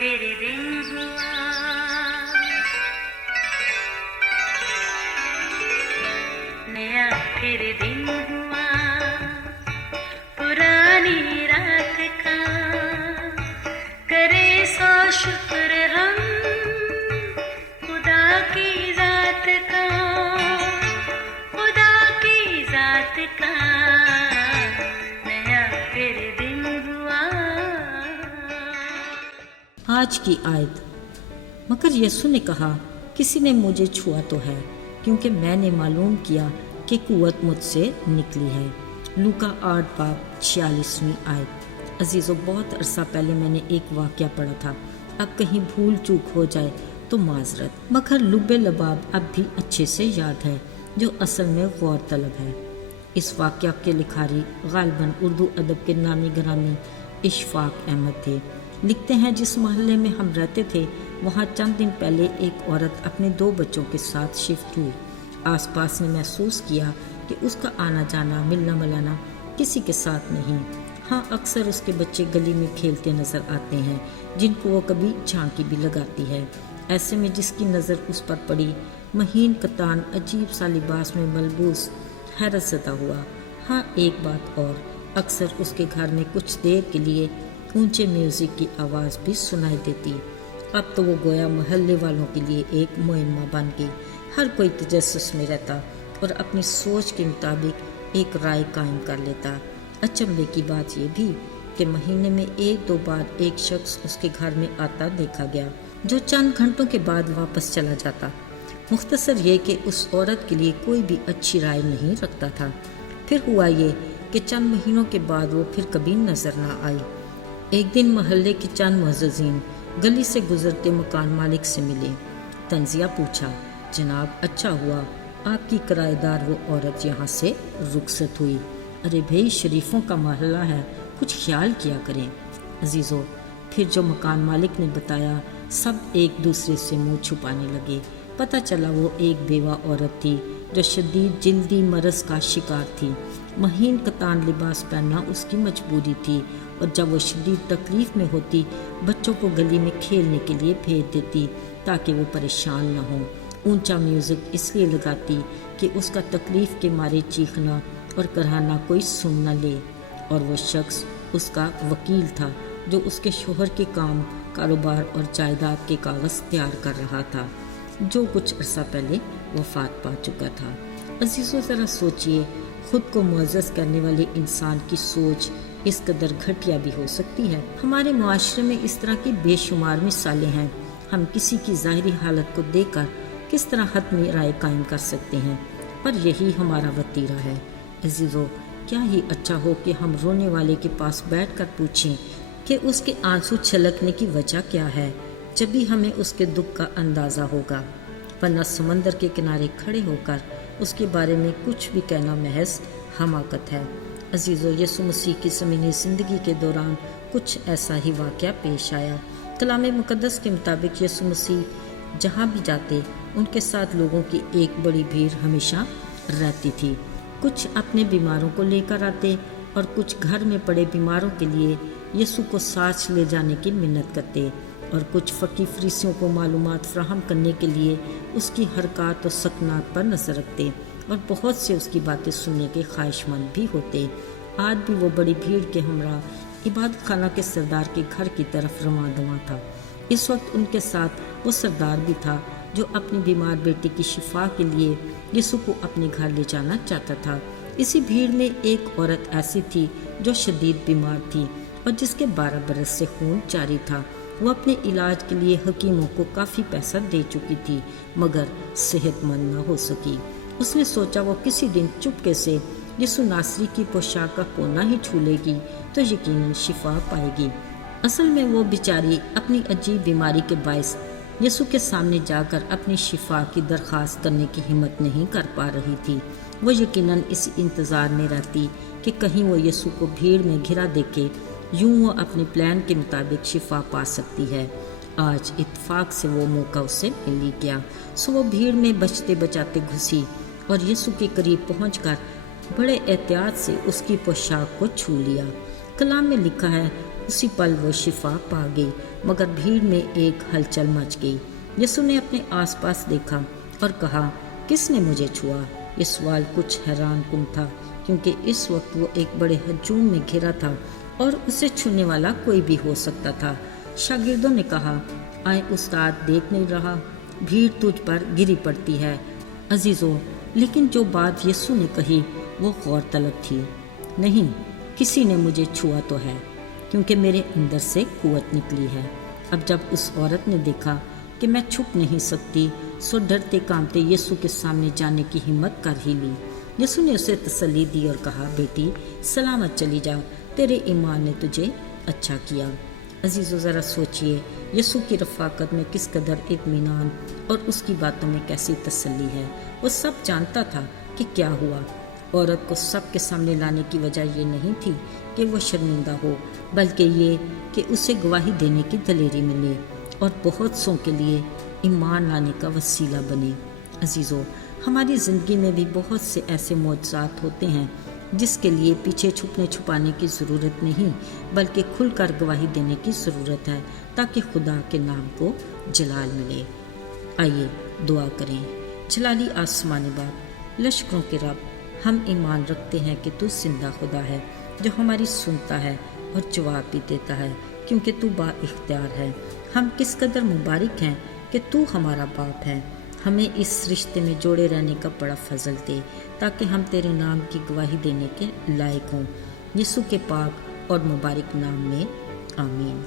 फिर दिन हुआ, नया फिर दिन हुआ, पुरानी रात का करे सो शुक्र हम खुदा की जात का, खुदा की जात का, नया फिर दिन हुआ। आज की आयत। मगर यीशु ने कहा, किसी ने मुझे छुआ तो है, क्योंकि मैंने मालूम किया कि कुव्वत मुझसे निकली है। लूका 8 बाब 46वीं आयत। अजीज़ों, बहुत अरसा पहले मैंने एक वाक़या पढ़ा था, अब कहीं भूल चूक हो जाए तो माजरत, मगर लुब्बे लबाब अब भी अच्छे से याद है, जो असल में गौर तलब है। इस वाक़या के लिखारी गालिबन उर्दू अदब के नामी ग्रामी इशफाक अहमद थे। लिखते हैं, जिस मोहल्ले में हम रहते थे वहाँ चंद दिन पहले एक औरत अपने 2 बच्चों के साथ शिफ्ट हुई। आसपास ने महसूस किया कि उसका आना जाना, मिलना मिलाना किसी के साथ नहीं। हाँ, अक्सर उसके बच्चे गली में खेलते नजर आते हैं, जिनको वो कभी झांकी भी लगाती है। ऐसे में जिसकी नज़र उस पर पड़ी, महीन कतान अजीब सा लिबास में मलबूस, हैरत ज़दा हुआ। हाँ, एक बात और, अक्सर उसके घर में कुछ देर के लिए ऊंचे म्यूज़िक की आवाज़ भी सुनाई देती। अब तो वो गोया मोहल्ले वालों के लिए एक मुइम्मा बन गई। हर कोई तजस्सुस में रहता और अपनी सोच के मुताबिक एक राय कायम कर लेता। अचंभे की बात यह भी कि महीने में 1-2 बार एक शख्स उसके घर में आता देखा गया, जो चंद घंटों के बाद वापस चला जाता। मुख्तसर ये कि उस औरत के लिए कोई भी अच्छी राय नहीं रखता था। फिर हुआ ये कि चंद महीनों के बाद वो फिर कभी नजर ना आई। एक दिन मोहल्ले के चंद मुअज़्ज़िज़ीन गली से गुजरते मकान मालिक से मिले। तंजिया पूछा, जनाब, अच्छा हुआ आपकी किराएदार वो औरत यहाँ से रुखसत हुई। अरे भाई, शरीफों का मोहल्ला है, कुछ ख्याल किया करें। अजीज़ों, फिर जो मकान मालिक ने बताया, सब एक दूसरे से मुंह छुपाने लगे। पता चला वो एक बेवा औरत थी जो शदीद जिल्दी मरज़ का शिकार थी। महीन कतान लिबास पहनना उसकी मजबूरी थी, और जब वो शदीद तकलीफ़ में होती, बच्चों को गली में खेलने के लिए भेज देती ताकि वो परेशान न हों। ऊंचा म्यूज़िक इसलिए लगाती कि उसका तकलीफ़ के मारे चीखना और कराहना कोई सुन न ले। और वो शख्स उसका वकील था, जो उसके शोहर के काम, कारोबार और जायदाद के कागज़ तैयार कर रहा था, जो कुछ अरसा पहले वफ़ात पा चुका था। अजीज़ों, ज़रा सोचिए, खुद को मुअज़्ज़ज़ करने वाले इंसान की सोच इस कदर घटिया भी हो सकती है। हमारे मुआशरे में इस तरह की बेशुमार मिसालें हैं। हम किसी की ज़ाहिरी हालत को देखकर किस तरह हतमी राय कायम कर सकते हैं, पर यही हमारा वतीरा है। अजीज़ों, क्या ही अच्छा हो कि हम रोने वाले के पास बैठकर पूछें कि उसके आंसू छलकने की वजह क्या है। जब भी हमें उसके दुख का अंदाज़ा होगा, वरना समंदर के किनारे खड़े होकर उसके बारे में कुछ भी कहना महज हमाकत है। अजीज़ों, यीशु मसीह की ज़मीनी ज़िंदगी के दौरान कुछ ऐसा ही वाक़या पेश आया। कलाम मुक़द्दस के मुताबिक यीशु मसीह जहाँ भी जाते, उनके साथ लोगों की एक बड़ी भीड़ हमेशा रहती थी। कुछ अपने बीमारों को लेकर आते और कुछ घर में पड़े बीमारों के लिए यीशु को साथ ले जाने की मिन्नत करते, और कुछ फ़कीर फरीसियों को मालूमात फराहम करने के लिए उसकी हरकत और सकनात पर नज़र रखते, और बहुत से उसकी बातें सुनने के ख्वाहिशमंद भी होते। आज भी वो बड़ी भीड़ के हमरा इबादत खाना के सरदार के घर की तरफ रवां दवा था। इस वक्त उनके साथ वो सरदार भी था, जो अपनी बीमार बेटी की शिफा के लिए यीशु को अपने घर ले जाना चाहता था। इसी भीड़ में एक औरत ऐसी थी जो शदीद बीमार थी और जिसके 12 बरस से खून जारी था। वो अपने इलाज के लिए हकीमों को काफ़ी पैसा दे चुकी थी, मगर सेहतमंद न हो सकी। उसने सोचा वो किसी दिन चुपके से यीशु नासरी की पोशाक का कोना ही छू लेगी तो यकीनन शिफा पाएगी। असल में वो बेचारी अपनी अजीब बीमारी के बायस यीशु के सामने जाकर अपनी शिफा की दरख्वास्त करने की हिम्मत नहीं कर पा रही थी। वो यकीनन इस इंतज़ार में रहती कि कहीं वो यीशु को भीड़ में घिरा देखे, यूं वो अपने प्लान के मुताबिक शिफा पा सकती है। आज इत्तेफाक से वो मौका उससे मिल ही गया। सो वो भीड़ में बचते बचाते घुसी और यीशु के करीब पहुंचकर बड़े एहतियात से उसकी पोशाक को छू लिया। कलाम में लिखा है, उसी पल वो शिफा पा गई, मगर भीड़ में एक हलचल मच गई। यीशु ने अपने आसपास देखा और कहा, किसने मुझे छुआ? ये सवाल कुछ हैरान कुन था, क्योंकि इस वक्त वो एक बड़े हजूम में घिरा था और उसे छूने वाला कोई भी हो सकता था। शागिर्दों ने कहा, आए उस्ताद, देख नहीं रहा, भीड़ तुझ पर गिरी पड़ती है। अजीज़ों, लेकिन जो बात यीशु ने कही वो गौरतलब थी। नहीं, किसी ने मुझे छुआ तो है, क्योंकि मेरे अंदर से कुव्वत निकली है। अब जब उस औरत ने देखा कि मैं छुप नहीं सकती, सो डरते कांपते यीशु के सामने जाने की हिम्मत कर ही ली। यीशु ने उसे तसल्ली दी और कहा, बेटी सलामत चली जा, तेरे ईमान ने तुझे अच्छा किया। अजीज़ों, ज़रा सोचिए, यीशु की रफ़ाकत में किस कदर इत्मीनान और उसकी बातों में कैसी तसल्ली है। वो सब जानता था कि क्या हुआ। औरत को सबके सामने लाने की वजह ये नहीं थी कि वो शर्मिंदा हो, बल्कि ये कि उसे गवाही देने की दलेरी मिले और बहुत सौ के लिए ईमान लाने का वसीला बने। अजीज़ों, हमारी ज़िंदगी में भी बहुत से ऐसे मौजज़ात होते हैं जिसके लिए पीछे छुपने छुपाने की ज़रूरत नहीं, बल्कि खुलकर गवाही देने की ज़रूरत है, ताकि खुदा के नाम को जलाल मिले। आइए दुआ करें। जलाली आसमानी बाप, लश्करों के रब, हम ईमान रखते हैं कि तू जिंदा खुदा है, जो हमारी सुनता है और जवाब भी देता है, क्योंकि तू बाइख्तियार है। हम किस कदर मुबारक हैं कि तू हमारा बाप है। हमें इस रिश्ते में जोड़े रहने का बड़ा फजल दे, ताकि हम तेरे नाम की गवाही देने के लायक हों। यीशु के पाक और मुबारक नाम में आमीन।